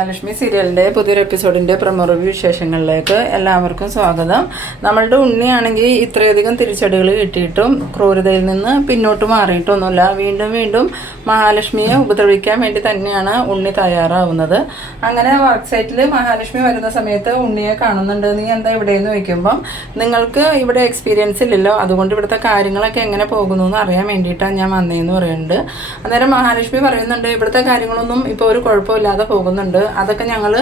മഹാലക്ഷ്മി സീരിയലിൻ്റെ പുതിയൊരു എപ്പിസോഡിൻ്റെ promo review വിശേഷങ്ങളിലേക്ക് എല്ലാവർക്കും സ്വാഗതം. നമ്മളുടെ ഉണ്ണിയാണെങ്കിൽ ഇത്രയധികം തിരിച്ചടികൾ കിട്ടിയിട്ടും ക്രൂരതയിൽ നിന്ന് പിന്നോട്ട് മാറിയിട്ടൊന്നുമില്ല. വീണ്ടും വീണ്ടും മഹാലക്ഷ്മിയെ ഉപദ്രവിക്കാൻ വേണ്ടി തന്നെയാണ് ഉണ്ണി തയ്യാറാവുന്നത്. അങ്ങനെ വർക്ക് സൈറ്റിൽ മഹാലക്ഷ്മി വരുന്ന സമയത്ത് ഉണ്ണിയെ കാണുന്നുണ്ട്. നീ എന്താ ഇവിടെയെന്ന് ചോദിക്കുമ്പം നിങ്ങൾക്ക് ഇവിടെ എക്സ്പീരിയൻസ് ഇല്ലല്ലോ, അതുകൊണ്ട് ഇവിടുത്തെ കാര്യങ്ങളൊക്കെ എങ്ങനെ പോകുന്നു എന്ന് അറിയാൻ വേണ്ടിയിട്ടാണ് ഞാൻ വന്നതെന്ന് പറയുന്നുണ്ട്. അന്നേരം മഹാലക്ഷ്മി പറയുന്നുണ്ട്, ഇവിടുത്തെ കാര്യങ്ങളൊന്നും ഇപ്പോൾ ഒരു കുഴപ്പമില്ലാതെ പോകുന്നുണ്ട്. അതൊക്കെ ഞങ്ങൾ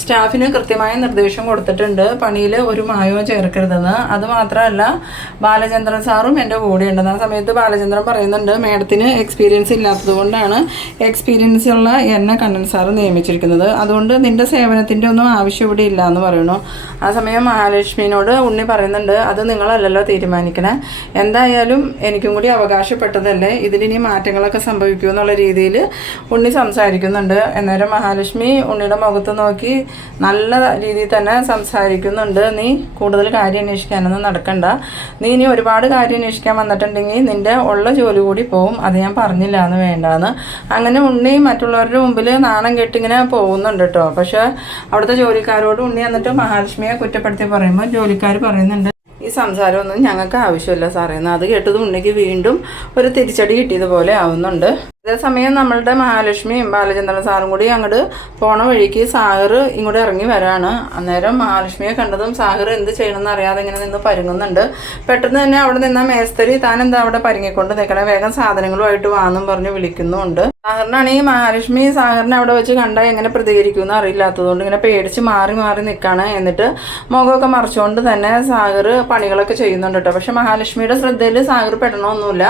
സ്റ്റാഫിന് കൃത്യമായ നിർദ്ദേശം കൊടുത്തിട്ടുണ്ട്, പണിയിൽ ഒരു മായവും ചേർക്കരുതെന്ന്. അതുമാത്രമല്ല ബാലചന്ദ്രൻ സാറും എൻ്റെ കൂടെയുണ്ടെന്ന്. ആ സമയത്ത് ബാലചന്ദ്രൻ പറയുന്നുണ്ട്, മേഡത്തിന് എക്സ്പീരിയൻസ് ഇല്ലാത്തത് കൊണ്ടാണ് എക്സ്പീരിയൻസ് ഉള്ള എന്നെ കണ്ണൻ സാറ് നിയമിച്ചിരിക്കുന്നത്, അതുകൊണ്ട് നിൻ്റെ സേവനത്തിൻ്റെ ഒന്നും ആവശ്യം ഇവിടെ ഇല്ല എന്ന് പറയുന്നു. ആ സമയം മഹാലക്ഷ്മിയോട് ഉണ്ണി പറയുന്നുണ്ട്, അത് നിങ്ങളല്ലല്ലോ തീരുമാനിക്കണേ, എന്തായാലും എനിക്കും കൂടി അവകാശപ്പെട്ടതല്ലേ, ഇതിലിനി മാറ്റങ്ങളൊക്കെ സംഭവിക്കുമെന്നുള്ള രീതിയിൽ ഉണ്ണി സംസാരിക്കുന്നുണ്ട്. അന്നേരം മഹാലക്ഷ്മി ഉണ്ണിയുടെ മുഖത്ത് നോക്കി നല്ല രീതിയിൽ തന്നെ സംസാരിക്കുന്നുണ്ട്. നീ കൂടുതൽ കാര്യം അന്വേഷിക്കാനൊന്നും നടക്കണ്ട, നീ ഇനി ഒരുപാട് കാര്യം അന്വേഷിക്കാൻ വന്നിട്ടുണ്ടെങ്കിൽ നിൻ്റെ ഉള്ള ജോലി കൂടി പോവും, അത് ഞാൻ പറഞ്ഞില്ല എന്ന് വേണ്ടാന്ന്. അങ്ങനെ ഉണ്ണി മറ്റുള്ളവരുടെ മുമ്പിൽ നാണം കെട്ടിങ്ങനെ പോകുന്നുണ്ട് കേട്ടോ. പക്ഷേ അവിടുത്തെ ജോലിക്കാരോട് ഉണ്ണി എന്നിട്ട് മഹാലക്ഷ്മിയെ കുറ്റപ്പെടുത്തി പറയുമ്പോൾ ജോലിക്കാർ പറയുന്നുണ്ട്, ഈ സംസാരമൊന്നും ഞങ്ങൾക്ക് ആവശ്യമില്ല സാറേന്ന്. അത് കേട്ടത് ഉണ്ണിക്ക് വീണ്ടും ഒരു തിരിച്ചടി കിട്ടിയതുപോലെ ആവുന്നുണ്ട്. അതേസമയം നമ്മളുടെ മഹാലക്ഷ്മിയും ബാലചന്ദ്രൻ സാറും കൂടി അങ്ങോട്ട് പോണ വഴിക്ക് സാഗർ ഇങ്ങോട്ട് ഇറങ്ങി വരാണ്. അന്നേരം മഹാലക്ഷ്മിയെ കണ്ടതും സാഗർ എന്ത് ചെയ്യണമെന്ന് അറിയാതെ ഇങ്ങനെ നിന്ന് പരുങ്ങുന്നുണ്ട്. പെട്ടെന്ന് തന്നെ അവിടെ നിന്ന മേസ്തരി താൻ എന്താ അവിടെ പരുങ്ങിക്കൊണ്ട് നിൽക്കണേ, വേഗം സാധനങ്ങളുമായിട്ട് വാന്നും പറഞ്ഞ് വിളിക്കുന്നുമുണ്ട്. സാഗറിനാണെങ്കിൽ മഹാലക്ഷ്മി സാഗറിനെ അവിടെ വെച്ച് കണ്ടാൽ എങ്ങനെ പ്രതികരിക്കുമെന്ന് അറിയില്ലാത്തതുകൊണ്ട് ഇങ്ങനെ പേടിച്ച് മാറി മാറി നിൽക്കുകയാണ്. എന്നിട്ട് മുഖമൊക്കെ മറച്ചുകൊണ്ട് തന്നെ സാഗർ പണികളൊക്കെ ചെയ്യുന്നുണ്ട് കേട്ടോ. പക്ഷെ മഹാലക്ഷ്മിയുടെ ശ്രദ്ധയിൽ സാഗർ പെടണമൊന്നുമില്ല.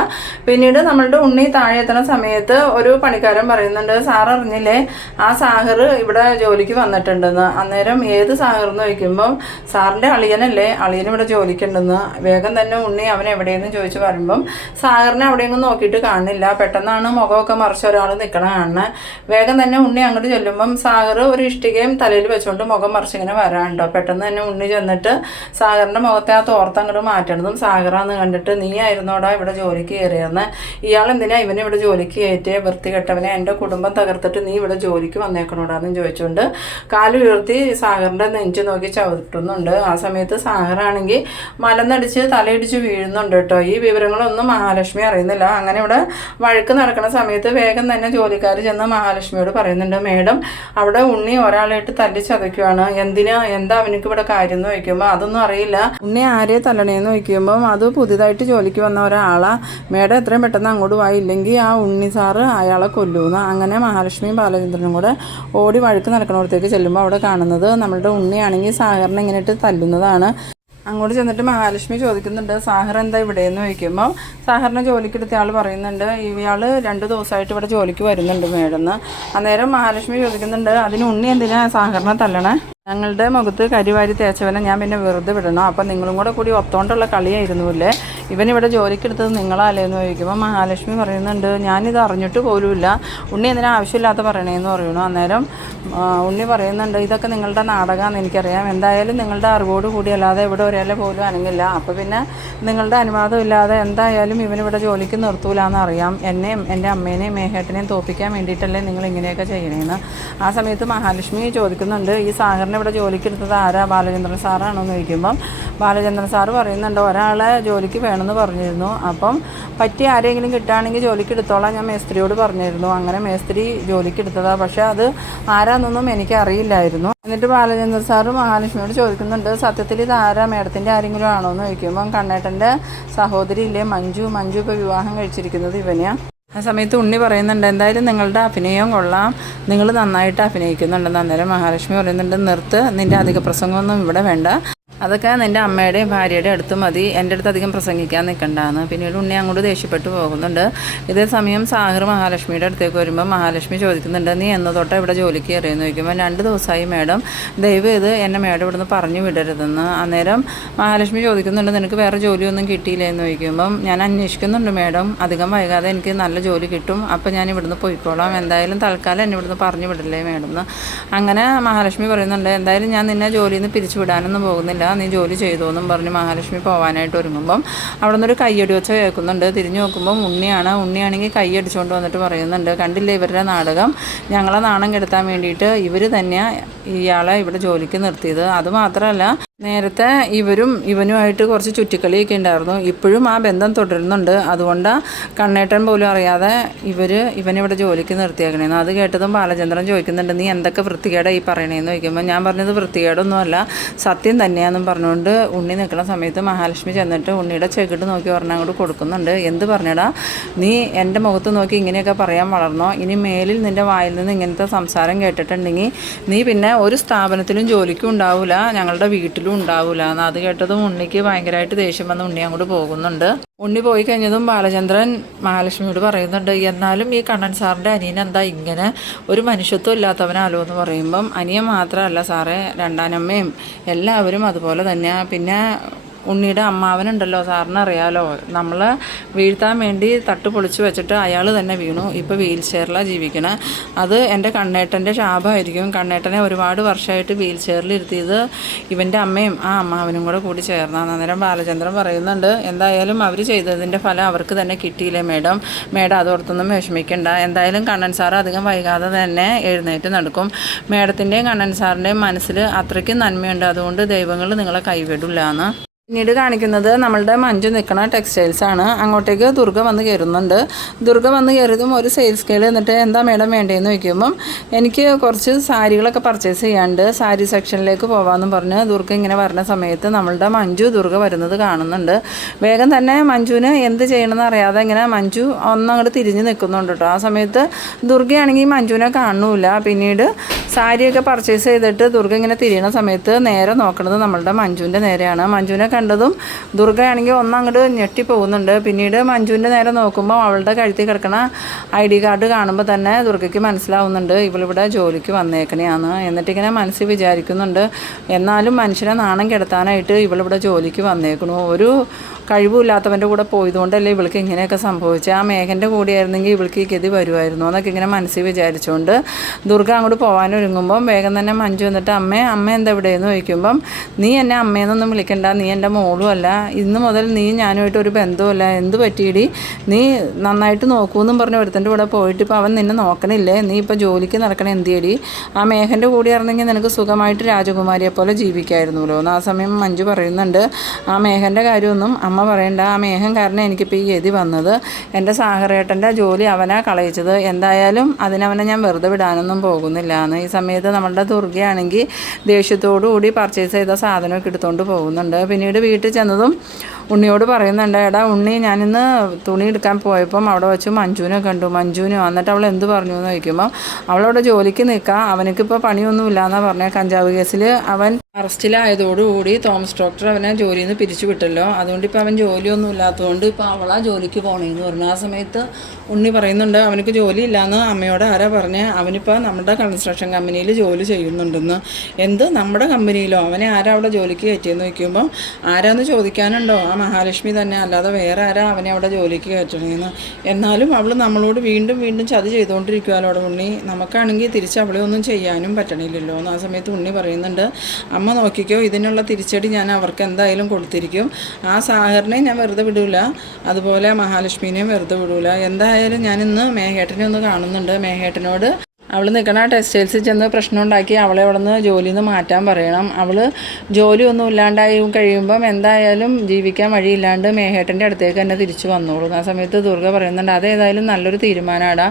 പിന്നീട് നമ്മളുടെ ഉണ്ണി താഴെ എത്തുന്ന സമയത്ത് ഒരു പണിക്കാരൻ പറയുന്നുണ്ട്, സാർ അറിഞ്ഞില്ലേ ആ സാഗർ ഇവിടെ ജോലിക്ക് വന്നിട്ടുണ്ടെന്ന്. അന്നേരം ഏത് സാഗർ എന്ന് ചോദിക്കുമ്പം സാറിൻ്റെ അളിയനല്ലേ, അളിയൻ ഇവിടെ ജോലിക്കുണ്ടെന്ന്. വേഗം തന്നെ ഉണ്ണി അവൻ എവിടെയെന്ന് ചോദിച്ച് പറയുമ്പം സാഗറിനെ അവിടെയൊന്നും നോക്കിയിട്ട് കാണില്ല. പെട്ടെന്നാണ് മുഖമൊക്കെ മറിച്ച് ഒരാൾ നിൽക്കണ കാണുന്നത്. വേഗം തന്നെ ഉണ്ണി അങ്ങോട്ട് ചെല്ലുമ്പം സാഗർ ഒരു ഇഷ്ടികയും തലയിൽ വെച്ചുകൊണ്ട് മുഖം മറിച്ചിങ്ങനെ വരാനുണ്ടോ. പെട്ടെന്ന് തന്നെ ഉണ്ണി ചെന്നിട്ട് സാഗറിൻ്റെ മുഖത്തെ ആ തോർത്ത് അങ്ങോട്ട് മാറ്റണതും സാഗറാന്ന് കണ്ടിട്ട്, നീ ആയിരുന്നോടാ ഇവിടെ ജോലിക്ക് കയറിയെന്ന്, ഇയാൾ എന്തിനാ ഇവനെ ഇവിടെ ജോലിക്ക് കയറ്റിയ വൃത്തികെട്ടവനെ, എൻ്റെ കുടുംബം തകർത്തിട്ട് നീ ഇവിടെ ജോലിക്ക് വന്നേക്കണോടാന്ന് ചോദിച്ചുകൊണ്ട് കാലുയർത്തി സാഗറിൻ്റെ നെഞ്ച് നോക്കി ചവിട്ടുന്നുണ്ട്. ആ സമയത്ത് സാഗറാണെങ്കിൽ മലന്നടിച്ച് തലയിടിച്ച് വീഴുന്നുണ്ട് കേട്ടോ. ഈ വിവരങ്ങളൊന്നും മഹാലക്ഷ്മി അറിയുന്നില്ല. അങ്ങനെ ഇവിടെ വഴക്ക് നടക്കുന്ന സമയത്ത് വേഗം തന്നെ ജോലിക്കാർ ചെന്ന് മഹാലക്ഷ്മിയോട് പറയുന്നുണ്ട്, മേഡം അവിടെ ഉണ്ണി ഒരാളായിട്ട് തല്ലി ചതയ്ക്കുവാണ്, എന്താ അവനക്ക് ഇവിടെ കാര്യം എന്ന് ചോദിക്കുമ്പോൾ അതൊന്നും അറിയില്ല, ഉണ്ണി ആരെ തല്ലണേന്ന് ചോദിക്കുമ്പം അത് പുതിയതായിട്ട് ജോലിക്ക് വന്ന ഒരാളാ, മേഡം എത്രയും പെട്ടെന്ന് അങ്ങോട്ട് പോയില്ലെങ്കിൽ ആ ഉണ്ണി സാറ് അയാളെ കൊല്ലുമെന്ന്. അങ്ങനെ മഹാലക്ഷ്മിയും ബാലചന്ദ്രനും കൂടെ ഓടി വഴക്ക് നടക്കുന്നിടത്തേക്ക് ചെല്ലുമ്പോൾ അവിടെ കാണുന്നത് നമ്മളുടെ ഉണ്ണിയാണെങ്കിൽ സാഗറിനെ ഇങ്ങനെ ഇട്ട് തല്ലുന്നതാണ്. അങ്ങോട്ട് ചെന്നിട്ട് മഹാലക്ഷ്മി ചോദിക്കുന്നുണ്ട്, സാഗർ എന്താ ഇവിടെയെന്ന് ചോദിക്കുമ്പോൾ സാഗറിനെ ജോലിക്കെടുത്ത ആൾ പറയുന്നുണ്ട്, ഇയാൾ 2 ദിവസമായിട്ട് ഇവിടെ ജോലിക്ക് വരുന്നുണ്ട് മേഡെന്ന്. അന്നേരം മഹാലക്ഷ്മി ചോദിക്കുന്നുണ്ട്, അതിന് ഉണ്ണി എന്തിനാ സാഗറിനെ തല്ലണേ, ഞങ്ങളുടെ മുഖത്ത് കരിവാരി തേച്ചവനെ ഞാൻ പിന്നെ വെറുതെ വിടണം, അപ്പം നിങ്ങളും കൂടി ഒത്തോണ്ടുള്ള കളിയായിരുന്നുല്ലേ, ഇവനിവിടെ ജോലിക്കെടുത്തത് നിങ്ങളല്ലേ എന്ന് ചോദിക്കുമ്പോൾ മഹാലക്ഷ്മി പറയുന്നുണ്ട്, ഞാനിത് അറിഞ്ഞിട്ട് പോലുമില്ല, ഉണ്ണി എന്തിനാ ആവശ്യമില്ലാത്ത പറയണേന്ന് പറയുന്നു. അന്നേരം ഉണ്ണി പറയുന്നുണ്ട്, ഇതൊക്കെ നിങ്ങളുടെ നാടകമാണെന്ന് എനിക്കറിയാം, എന്തായാലും നിങ്ങളുടെ അറിവോട് കൂടി അല്ലാതെ ഇവിടെ ഒരാളെ പോലും അനങ്ങില്ല, അപ്പോൾ പിന്നെ നിങ്ങളുടെ അനുവാദം ഇല്ലാതെ എന്തായാലും ഇവനിവിടെ ജോലിക്ക് നിർത്തൂലെന്ന് അറിയാം, എന്നെയും എൻ്റെ അമ്മേനെയും മേഹേട്ടനെയും തോപ്പിക്കാൻ വേണ്ടിയിട്ടല്ലേ നിങ്ങൾ ഇങ്ങനെയൊക്കെ ചെയ്യണേന്ന്. ആ സമയത്ത് മഹാലക്ഷ്മി ചോദിക്കുന്നുണ്ട്, ഈ സാഗറിനെ ഇവിടെ ജോലിക്ക് എടുത്തത് ആരാ, ബാലചന്ദ്രൻ സാറാണോ എന്ന് ചോദിക്കുമ്പം ബാലചന്ദ്രൻ സാറ് പറയുന്നുണ്ട്, ഒരാളെ ജോലിക്ക് വേണമെന്ന് പറഞ്ഞിരുന്നു, അപ്പം പറ്റി ആരെങ്കിലും കിട്ടുകയാണെങ്കിൽ ജോലിക്ക് എടുത്തോളാം ഞാൻ മേസ്ത്രിയോട് പറഞ്ഞിരുന്നു, അങ്ങനെ മേസ്ത്രി ജോലിക്ക് എടുത്തതാണ്, പക്ഷേ അത് ആരാന്നൊന്നും എനിക്ക് അറിയില്ലായിരുന്നു. എന്നിട്ട് ബാലചന്ദ്രൻ സാറ് മഹാലക്ഷ്മിയോട് ചോദിക്കുന്നുണ്ട്, സത്യത്തിൽ ഇത് ആരാ, മേഡത്തിൻ്റെ ആരെങ്കിലും ആണോ എന്ന് ചോദിക്കുമ്പം കണ്ണേട്ടൻ്റെ സഹോദരി ഇല്ലേ മഞ്ജു ഇപ്പോൾ വിവാഹം കഴിച്ചിരിക്കുന്നത് ഇവനെയാണ്. ആ സമയത്ത് ഉണ്ണി പറയുന്നുണ്ട്, എന്തായാലും നിങ്ങളുടെ അഭിനയം കൊള്ളാം, നിങ്ങൾ നന്നായിട്ട് അഭിനയിക്കുന്നുണ്ടെന്ന്. അന്നേരം മഹാലക്ഷ്മി പറയുന്നുണ്ട്, നിർത്ത്, നിൻ്റെ അധിക പ്രസംഗമൊന്നും ഇവിടെ വേണ്ട, അതൊക്കെ നിൻ്റെ അമ്മയുടെയും ഭാര്യയുടെ അടുത്ത് മതി, എൻ്റെ അടുത്ത് അധികം പ്രസംഗിക്കാൻ നിൽക്കണ്ടാന്ന്. പിന്നീട് ഉണ്ണി അങ്ങോട്ട് ദേഷ്യപ്പെട്ടു പോകുന്നുണ്ട്. ഇതേ സമയം സാഗർ മഹാലക്ഷ്മിയുടെ അടുത്തേക്ക് വരുമ്പോൾ മഹാലക്ഷ്മി ചോദിക്കുന്നുണ്ട്, നീ എന്ന് തൊട്ട് ഇവിടെ ജോലിക്ക് കയറിയെന്ന് ചോദിക്കുമ്പോൾ 2 ദിവസമായി മേഡം, ദയവ് ഇത് എന്നെ മേഡം ഇവിടുന്ന് പറഞ്ഞു വിടരുതെന്ന്. അന്നേരം മഹാലക്ഷ്മി ചോദിക്കുന്നുണ്ട്, നിനക്ക് വേറെ ജോലിയൊന്നും കിട്ടിയില്ലേ എന്ന് ചോദിക്കുമ്പം ഞാൻ അന്വേഷിക്കുന്നുണ്ട് മേഡം, അധികം വൈകാതെ എനിക്ക് നല്ല ജോലി കിട്ടും, അപ്പോൾ ഞാൻ ഇവിടുന്ന് പോയിക്കോളാം, എന്തായാലും തൽക്കാലം എന്നെ ഇവിടുന്ന് പറഞ്ഞു വിടില്ലേ മേഡം എന്ന്. അങ്ങനെ മഹാലക്ഷ്മി പറയുന്നുണ്ട്, എന്തായാലും ഞാൻ നിന്നെ ജോലിയിൽ നിന്ന് പിരിച്ചു വിടാനൊന്നും പോകുന്നില്ല, നീ ജോലി ചെയ്തോന്നും പറഞ്ഞ് മഹാലക്ഷ്മി പോകാനായിട്ട് ഒരുങ്ങുമ്പം അവിടെ നിന്നൊരു കയ്യടി വെച്ച കേൾക്കുന്നുണ്ട്. തിരിഞ്ഞു നോക്കുമ്പം ഉണ്ണിയാണെങ്കിൽ കൈയടിച്ചുകൊണ്ട് വന്നിട്ട് പറയുന്നുണ്ട്, കണ്ടില്ലേ ഇവരുടെ നാടകം, ഞങ്ങളെ നാണം കെടുത്താൻ വേണ്ടിയിട്ട് ഇവർ തന്നെയാണ് ഇയാളെ ഇവിടെ ജോലിക്ക് നിർത്തിയത്. അതുമാത്രമല്ല നേരത്തെ ഇവനുമായിട്ട് കുറച്ച് ചുറ്റിക്കളിയൊക്കെ ഉണ്ടായിരുന്നു. ഇപ്പോഴും ആ ബന്ധം തുടരുന്നുണ്ട്. അതുകൊണ്ടാണ് കണ്ണേട്ടൻ പോലും അറിയാതെ ഇവനിവിടെ ജോലിക്ക് നിർത്തിയേക്കണേന്ന്. അത് കേട്ടതും ബാലചന്ദ്രൻ ചോദിക്കുന്നുണ്ട്, നീ എന്തൊക്കെ വൃത്തികേടാണ് ഈ പറയണേന്ന് ചോദിക്കുമ്പോൾ ഞാൻ പറഞ്ഞത് വൃത്തികേടൊന്നുമല്ല, സത്യം തന്നെയാണെന്നും പറഞ്ഞുകൊണ്ട് ഉണ്ണി നിൽക്കുന്ന സമയത്ത് മഹാലക്ഷ്മി ചെന്നിട്ട് ഉണ്ണിയുടെ ചെകിട് നോക്കി ഒരെണ്ണം അങ്ങോട്ട് കൊടുക്കുന്നുണ്ട്. എന്ത് പറഞ്ഞടാ, നീ എൻ്റെ മുഖത്ത് നോക്കി ഇങ്ങനെയൊക്കെ പറയാൻ വളർന്നോ? ഇനി മേലിൽ നിൻ്റെ വായിൽ നിന്ന് ഇങ്ങനത്തെ സംസാരം കേട്ടിട്ടുണ്ടെങ്കിൽ നീ പിന്നെ ഒരു സ്ഥാപനത്തിലും ജോലിക്കും ഉണ്ടാവില്ല, ഞങ്ങളുടെ വീട്ടിലും ഉണ്ടാവില്ല എന്ന്. അത് കേട്ടതും ഉണ്ണിക്ക് ഭയങ്കരമായിട്ട് ദേഷ്യം വന്ന് ഉണ്ണി അങ്ങോട്ട് പോകുന്നുണ്ട്. ഉണ്ണി പോയി കഴിഞ്ഞതും ബാലചന്ദ്രൻ മഹാലക്ഷ്മിയോട് പറയുന്നുണ്ട്, എന്നാലും ഈ കണ്ണൻ സാറിൻ്റെ അനിയൻ എന്താ ഇങ്ങനെ ഒരു മനുഷ്യത്വം ഇല്ലാത്തവനാലോ എന്ന് പറയുമ്പം അനിയൻ മാത്രമല്ല സാറേ, രണ്ടാനമ്മയും എല്ലാവരും അതുപോലെ തന്നെയാണ്. പിന്നെ ഉണ്ണിയുടെ അമ്മാവനുണ്ടല്ലോ, സാറിന് അറിയാലോ, നമ്മൾ വീഴ്ത്താൻ വേണ്ടി തട്ട് പൊളിച്ച് വെച്ചിട്ട് അയാൾ തന്നെ വീണു. ഇപ്പോൾ വീൽ ചെയറിലാണ് ജീവിക്കണേ. അത് എൻ്റെ കണ്ണേട്ടൻ്റെ ശാപമായിരിക്കും. കണ്ണേട്ടനെ ഒരുപാട് വർഷമായിട്ട് വീൽ ചെയറിൽ ഇരുത്തിയത് ഇവൻ്റെ അമ്മയും ആ അമ്മാവനും കൂടി ചേർന്നാണ്. അന്നേരം ബാലചന്ദ്രൻ പറയുന്നുണ്ട്, എന്തായാലും അവർ ചെയ്തതിൻ്റെ ഫലം അവർക്ക് തന്നെ കിട്ടിയില്ലേ മേഡം അതോർത്തൊന്നും വിഷമിക്കണ്ട. എന്തായാലും കണ്ണൻ സാർ അധികം വൈകാതെ തന്നെ എഴുന്നേറ്റ് നടക്കും. മേഡത്തിൻ്റെയും കണ്ണൻ സാറിൻ്റെയും മനസ്സിൽ അത്രയ്ക്കും നന്മയുണ്ട്, അതുകൊണ്ട് ദൈവങ്ങൾ നിങ്ങളെ കൈവിടില്ല എന്ന്. പിന്നീട് കാണിക്കുന്നത് നമ്മളുടെ മഞ്ജു നിൽക്കുന്ന ടെക്സ്റ്റൈൽസാണ്. അങ്ങോട്ടേക്ക് ദുർഗ വന്ന് കയറുന്നുണ്ട്. ദുർഗ വന്ന് കയറിയതും ഒരു സെയിൽസ് സ്കെയിൽ എന്നിട്ട് എന്താ മേഡം വേണ്ടതെന്ന് ചോദിക്കുമ്പം എനിക്ക് കുറച്ച് സാരികളൊക്കെ പർച്ചേസ് ചെയ്യാണ്ട് സാരി സെക്ഷനിലേക്ക് പോകാമെന്നും പറഞ്ഞ് ദുർഗ ഇങ്ങനെ വരുന്ന സമയത്ത് നമ്മളുടെ മഞ്ജു ദുർഗ വരുന്നത് കാണുന്നുണ്ട്. വേഗം തന്നെ മഞ്ജുവിന് എന്ത് ചെയ്യണമെന്ന് അറിയാതെ ഇങ്ങനെ മഞ്ജു ഒന്നങ്ങോട്ട് തിരിഞ്ഞ് നിൽക്കുന്നുണ്ട് കേട്ടോ. ആ സമയത്ത് ദുർഗയാണെങ്കിൽ മഞ്ജുവിനെ കാണുന്നില്ല. പിന്നീട് സാരിയൊക്കെ പർച്ചേസ് ചെയ്തിട്ട് ദുർഗ ഇങ്ങനെ തിരിയണ സമയത്ത് നേരെ നോക്കുന്നത് നമ്മളുടെ മഞ്ജുവിൻ്റെ നേരെയാണ്. മഞ്ജുവിനെ കണ്ടതും ദുർഗയാണെങ്കിൽ ഒന്നങ്ങോട്ട് ഞെട്ടിപ്പോകുന്നുണ്ട്. പിന്നീട് മഞ്ജുവിൻ്റെ നേരെ നോക്കുമ്പോൾ അവളുടെ കഴുത്തിൽ കിടക്കണ ID കാർഡ് കാണുമ്പോൾ തന്നെ ദുർഗയ്ക്ക് മനസ്സിലാവുന്നുണ്ട് ഇവളിവിടെ ജോലിക്ക് വന്നേക്കണെയാണ്. എന്നിട്ടിങ്ങനെ മനസ്സിൽ വിചാരിക്കുന്നുണ്ട്, എന്നാലും മനുഷ്യനെ നാണം കെടുത്താനായിട്ട് ഇവളിവിടെ ജോലിക്ക് വന്നേക്കണു. ഒരു കഴിവില്ലാത്തവൻ്റെ കൂടെ പോയതുകൊണ്ടല്ലേ ഇവൾക്ക് ഇങ്ങനെയൊക്കെ സംഭവിച്ചത്. ആ മേഘൻ്റെ കൂടെയായിരുന്നെങ്കിൽ ഇവൾക്ക് ഈ ഗതി വരുമായിരുന്നു എന്നൊക്കെ ഇങ്ങനെ മനസ്സിൽ വിചാരിച്ചുകൊണ്ട് ദുർഗ അങ്ങോട്ട് പോകാനൊരുങ്ങുമ്പം വേഗം തന്നെ മഞ്ജു വന്നിട്ട് അമ്മ എന്താ ഇവിടെയെന്ന് ചോദിക്കുമ്പം, നീ എന്നെ അമ്മയെന്നൊന്നും വിളിക്കണ്ട, നീ എൻ്റെ മോളും അല്ല, ഇന്ന് മുതൽ നീ ഞാനുമായിട്ട് ഒരു ബന്ധവുമില്ല, എന്ത് പറ്റിയിടി, നീ നന്നായിട്ട് നോക്കൂന്നും പറഞ്ഞ് ഒരുത്തൻ്റെ കൂടെ പോയിട്ട് ഇപ്പോൾ അവൻ നിന്നെ നോക്കണില്ലേ, നീ ഇപ്പോൾ ജോലിക്ക് നടക്കണേ എന്തിയടി, ആ മേഘൻ്റെ കൂടെ ആയിരുന്നെങ്കിൽ നിനക്ക് സുഖമായിട്ട് രാജകുമാരിയെ പോലെ ജീവിക്കായിരുന്നല്ലോ എന്ന്. ആ സമയം മഞ്ജു പറയുന്നുണ്ട്, ആ മേഘൻ്റെ കാര്യമൊന്നും അമ്മ പറയണ്ട, ആ മേഘം കാരണം എനിക്കിപ്പോൾ ഈ ഗതി വന്നത്, എൻ്റെ സാഹറേട്ടൻ്റെ ജോലി അവനാ കളയിച്ചത്, എന്തായാലും അതിനവനെ ഞാൻ വെറുതെ വിടാനൊന്നും പോകുന്നില്ല എന്ന്. ഈ സമയത്ത് നമ്മളുടെ ദുർഗയാണെങ്കിൽ ദേഷ്യത്തോടു കൂടി പർച്ചേസ് ചെയ്ത സാധനമൊക്കെ എടുത്തുകൊണ്ട് പോകുന്നുണ്ട്. പിന്നീട് വീട്ടിൽ ചെന്നതും ഉണ്ണിയോട് പറയുന്നുണ്ട്, എടാ ഉണ്ണി, ഞാനിന്ന് തുണി എടുക്കാൻ പോയപ്പം അവിടെ വെച്ച് മഞ്ജുവിനെ കണ്ടു. എന്നിട്ട് അവൾ എന്ത് പറഞ്ഞു എന്ന് ചോദിക്കുമ്പോൾ അവളവിടെ ജോലിക്ക് നിൽക്കാം, അവനക്കിപ്പോൾ പണിയൊന്നുമില്ല എന്നാണ് പറഞ്ഞത്. കഞ്ചാവ് കേസിൽ അവൻ അറസ്റ്റിലായതോടുകൂടി തോമസ് ഡോക്ടർ അവനെ ജോലിയിൽ നിന്ന് പിരിച്ചു വിട്ടല്ലോ, അതുകൊണ്ട് ഇപ്പോൾ അവൻ ജോലിയൊന്നും ഇല്ലാത്തതുകൊണ്ട് ഇപ്പോൾ അവളാ ജോലിക്ക് പോകണമെന്ന് പറഞ്ഞു. ആ സമയത്ത് ഉണ്ണി പറയുന്നുണ്ട്, അവനക്ക് ജോലി ഇല്ലയെന്ന് അമ്മയോട് ആരാ പറഞ്ഞ്, അവനിപ്പോൾ നമ്മുടെ കൺസ്ട്രക്ഷൻ കമ്പനിയിൽ ജോലി ചെയ്യുന്നുണ്ടെന്ന്. എന്ത് നമ്മുടെ കമ്പനിയിലോ? അവനെ ആരാ അവിടെ ജോലിക്ക് കയറ്റിയെന്ന് ചോദിക്കുമ്പം ആരാന്ന് ചോദിക്കാനുണ്ടോ, ആ മഹാലക്ഷ്മി തന്നെ, അല്ലാതെ വേറെ ആരാ അവനെ അവിടെ ജോലിക്ക് കയറ്റണേന്ന്. എന്നാലും അവൾ നമ്മളോട് വീണ്ടും ചതി ചെയ്തുകൊണ്ടിരിക്കുമല്ലോ ഉണ്ണി, നമുക്കാണെങ്കിൽ തിരിച്ച് അവളെ ഒന്നും ചെയ്യാനും പറ്റണില്ലല്ലോ എന്ന്. ആ സമയത്ത് ഉണ്ണി പറയുന്നുണ്ട്, അമ്മ നോക്കിക്കോ, ഇതിനുള്ള തിരിച്ചടി ഞാൻ അവർക്ക് എന്തായാലും കൊടുത്തിരിക്കും. ആ സാഹറിനെ ഞാൻ വെറുതെ വിടൂല, അതുപോലെ മഹാലക്ഷ്മിനെയും വെറുതെ വിടൂല. എന്തായാലും ഞാനിന്ന് മേഘേട്ടനെ ഒന്ന് കാണുന്നുണ്ട്. മേഘേട്ടനോട് അവൾ നിൽക്കണ ടെക്സ്റ്റൈൽസിൽ ചെന്ന് പ്രശ്നം ഉണ്ടാക്കി അവളെ അവിടെ നിന്ന് ജോലിയിൽ നിന്ന് മാറ്റാൻ പറയണം. അവൾ ജോലിയൊന്നും ഇല്ലാണ്ടായി കഴിയുമ്പം എന്തായാലും ജീവിക്കാൻ വഴിയില്ലാണ്ട് മേഘേട്ടൻ്റെ അടുത്തേക്ക് തന്നെ തിരിച്ചു വന്നോളും. ആ സമയത്ത് ദുർഗ പറയുന്നുണ്ട്, അതേതായാലും നല്ലൊരു തീരുമാനമാടാ,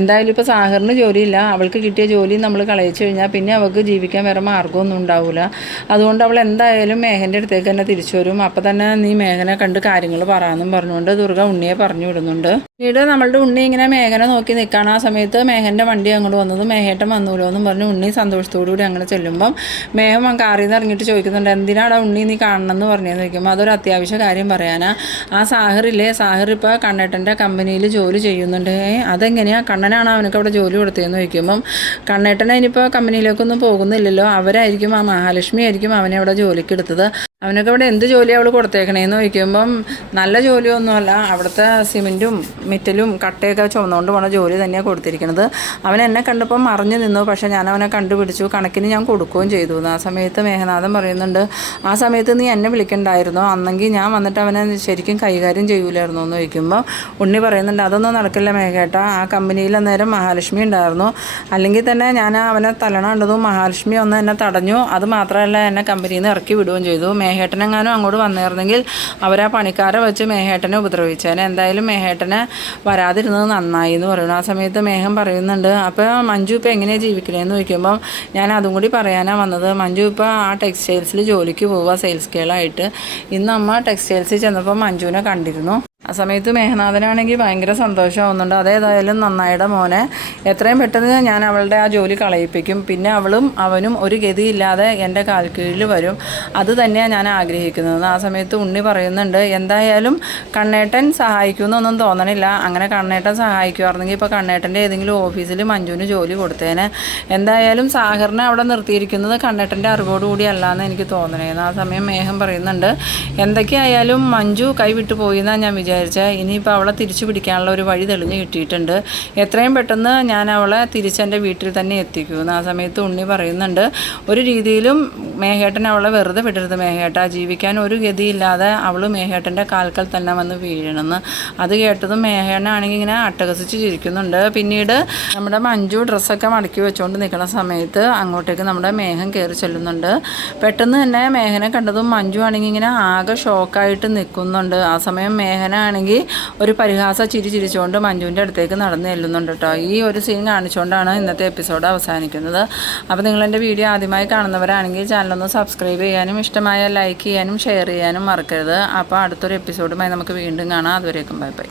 എന്തായാലും ഇപ്പോൾ സാഹറിന് ജോലിയില്ല, അവൾക്ക് കിട്ടിയ ജോലി നമ്മൾ കളയിച്ചു കഴിഞ്ഞാൽ പിന്നെ അവൾക്ക് ജീവിക്കാൻ വേറെ മാർഗ്ഗമൊന്നും ഉണ്ടാവില്ല. അതുകൊണ്ട് അവൾ എന്തായാലും മേഘൻ്റെ അടുത്തേക്ക് തന്നെ തിരിച്ചു വരും. അപ്പോൾ തന്നെ നീ മേഘനെ കണ്ട് കാര്യങ്ങൾ പറയാമെന്നും പറഞ്ഞുകൊണ്ട് ദുർഗ ഉണ്ണിയെ പറഞ്ഞു വിടുന്നുണ്ട്. പിന്നീട് നമ്മളുടെ ഉണ്ണി ഇങ്ങനെ മേഘനെ നോക്കി നിൽക്കുകയാണ്. ആ സമയത്ത് മേഘൻ്റെ വണ്ടി അങ്ങോട്ട് വന്നത് മേഘേട്ടൻ വന്നൂലോ എന്നും പറഞ്ഞ് ഉണ്ണി സന്തോഷത്തോടു കൂടി അങ്ങനെ ചെല്ലുമ്പം മേഘം കാറിൽ നിന്ന് ഇറങ്ങിയിട്ട് ചോദിക്കുന്നുണ്ട്, എന്തിനാടാ ഉണ്ണി നീ കാണണമെന്ന് പറഞ്ഞതെന്ന് ചോദിക്കുമ്പോൾ അതൊരു അത്യാവശ്യ കാര്യം പറയാനാ. ആ സാഹറില്ലേ, സാഹർ ഇപ്പോൾ കണ്ണേട്ടൻ്റെ കമ്പനിയിൽ ജോലി ചെയ്യുന്നുണ്ട്. അതെങ്ങനെയാണ്, കണ്ണനാണ് അവനക്ക് അവിടെ ജോലി കൊടുത്തതെന്ന് ചോദിക്കുമ്പം കണ്ണേട്ടനെ ഇനിയിപ്പോൾ കമ്പനിയിലേക്കൊന്നും പോകുന്നില്ലല്ലോ, അവരായിരിക്കും, ആ മഹാലക്ഷ്മി ആയിരിക്കും അവനെ അവിടെ ജോലിക്ക് എടുത്തത്. അവനൊക്കെ ഇവിടെ എന്ത് ജോലിയാണ് അവൾ കൊടുത്തേക്കണേന്ന് ചോദിക്കുമ്പം നല്ല ജോലിയൊന്നുമല്ല, അവിടുത്തെ സിമെൻറ്റും മിറ്റലും കട്ടയൊക്കെ ചുമന്നുകൊണ്ട് പോണ ജോലി തന്നെയാണ് കൊടുത്തിരിക്കുന്നത്. അവൻ എന്നെ കണ്ടപ്പം മറിഞ്ഞു നിന്നു, പക്ഷേ ഞാൻ അവനെ കണ്ടുപിടിച്ചു, കണക്കിന് ഞാൻ കൊടുക്കുകയും ചെയ്തു. ആ സമയത്ത് മേഘനാഥൻ പറയുന്നുണ്ട്, ആ സമയത്ത് നീ എന്നെ വിളിക്കണ്ടായിരുന്നോ, അന്നെങ്കിൽ ഞാൻ വന്നിട്ട് അവനെ ശരിക്കും കൈകാര്യം ചെയ്യൂലായിരുന്നോ എന്ന് ചോദിക്കുമ്പോൾ ഉണ്ണി പറയുന്നുണ്ട്, അതൊന്നും നടക്കില്ല മേഘേട്ട, ആ കമ്പനിയിൽ അന്നേരം മഹാലക്ഷ്മി ഉണ്ടായിരുന്നു, അല്ലെങ്കിൽ തന്നെ ഞാൻ അവനെ തലണ കണ്ടതും മഹാലക്ഷ്മി ഒന്ന് എന്നെ തടഞ്ഞു, അത് മാത്രമല്ല എന്നെ കമ്പനിയിൽ നിന്ന് ഇറക്കി വിടുകയും ചെയ്തു. മേഘേട്ടനെങ്ങാനും അങ്ങോട്ട് വന്നിരുന്നെങ്കിൽ അവരാ പണിക്കാരെ വെച്ച് മേഘേട്ടനെ ഉപദ്രവിച്ചേനെ, എന്തായാലും മേഘേട്ടനെ വരാതിരുന്നത് നന്നായി എന്ന് പറയുന്നു. ആ സമയത്ത് മേഘം പറയുന്നുണ്ട്, അപ്പോൾ മഞ്ജു ഇപ്പോൾ എങ്ങനെയാണ് ജീവിക്കണേന്ന് ചോദിക്കുമ്പം ഞാൻ അതും കൂടി പറയാനാണ് വന്നത്. മഞ്ജു ഇപ്പോൾ ആ ടെക്സ്റ്റൈൽസിൽ ജോലിക്ക് പോവുക സെയിൽസ് ഗേളായിട്ട്. ഇന്ന് അമ്മ ടെക്സ്റ്റൈൽസിൽ ചെന്നപ്പോൾ മഞ്ജുവിനെ കണ്ടിരുന്നു. ആ സമയത്ത് മേഘനാഥനാണെങ്കിൽ ഭയങ്കര സന്തോഷമാവുന്നുണ്ട്. അതേതായാലും നന്നായിടെ മോനെ, എത്രയും പെട്ടെന്ന് ഞാൻ അവളുടെ ആ ജോലി കളയിപ്പിക്കും, പിന്നെ അവനും ഒരു ഗതിയില്ലാതെ എൻ്റെ കാൽ കീഴിൽ വരും, അത് തന്നെയാണ് ഞാൻ ആഗ്രഹിക്കുന്നത്. ആ സമയത്ത് ഉണ്ണി പറയുന്നുണ്ട്, എന്തായാലും കണ്ണേട്ടൻ സഹായിക്കുമെന്നൊന്നും തോന്നണില്ല, അങ്ങനെ കണ്ണേട്ടൻ സഹായിക്കുമായിരുന്നെങ്കിൽ ഇപ്പോൾ കണ്ണേട്ടൻ്റെ ഏതെങ്കിലും ഓഫീസിൽ മഞ്ജുവിന് ജോലി കൊടുത്തേനെ. എന്തായാലും സാഗറിനെ അവിടെ നിർത്തിയിരിക്കുന്നത് കണ്ണേട്ടൻ്റെ അറിവോടുകൂടി അല്ലാന്ന് എനിക്ക് തോന്നണേന്ന്. ആ സമയം മേഘം പറയുന്നുണ്ട്, എന്തൊക്കെയായാലും മഞ്ജു കൈവിട്ടു പോയി എന്നാണ് ഞാൻ വിചാരിച്ചത്, ഇനിയിപ്പോൾ അവളെ തിരിച്ചു പിടിക്കാനുള്ള ഒരു വഴി തെളിഞ്ഞ് കിട്ടിയിട്ടുണ്ട്, എത്രയും പെട്ടെന്ന് ഞാൻ അവളെ തിരിച്ചെൻ്റെ വീട്ടിൽ തന്നെ എത്തിക്കുമെന്ന്. ആ സമയത്ത് ഉണ്ണി പറയുന്നുണ്ട്, ഒരു രീതിയിലും മേഘേട്ടൻ അവളെ വെറുതെ വിടരുത് മേഘേട്ട, ജീവിക്കാൻ ഒരു ഗതിയില്ലാതെ അവൾ മേഘേട്ടൻ്റെ കാൽക്കൽ തന്നെ വന്ന് വീഴണമെന്ന്. അത് കേട്ടതും മേഘേട്ടനാണെങ്കിൽ ഇങ്ങനെ അട്ടഹസിച്ച് ചിരിക്കുന്നുണ്ട്. പിന്നീട് നമ്മുടെ മഞ്ജു ഡ്രസ്സൊക്കെ മടക്കി വെച്ചുകൊണ്ട് നിൽക്കുന്ന സമയത്ത് അങ്ങോട്ടേക്ക് നമ്മുടെ മേഘം കയറി ചെല്ലുന്നുണ്ട്. പെട്ടെന്ന് തന്നെ മേഘനെ കണ്ടതും മഞ്ജു ആണെങ്കിൽ ഇങ്ങനെ ആകെ ഷോക്കായിട്ട് നിൽക്കുന്നുണ്ട്. ആ സമയം മേഘനാണെങ്കിൽ ഒരു പരിഹാസ ചിരിച്ചുകൊണ്ട് മഞ്ജുവിൻ്റെ അടുത്തേക്ക് നടന്ന് ചെല്ലുന്നുണ്ട് കേട്ടോ. ഈ ഒരു സീൻ കാണിച്ചുകൊണ്ടാണ് ഇന്നത്തെ എപ്പിസോഡ് അവസാനിക്കുന്നത്. അപ്പോൾ നിങ്ങളെൻ്റെ വീഡിയോ ആദ്യമായി കാണുന്നവരാണെങ്കിൽ ചാനലൊന്ന് സബ്സ്ക്രൈബ് ചെയ്യാനും ഇഷ്ടമായ ലൈക്ക് ചെയ്യാനും ഷെയർ ചെയ്യാനും മറക്കരുത്. അപ്പോൾ അടുത്തൊരു എപ്പിസോഡുമായി നമുക്ക് വീണ്ടും കാണാം. അതുവരേക്കും ബൈ ബൈ.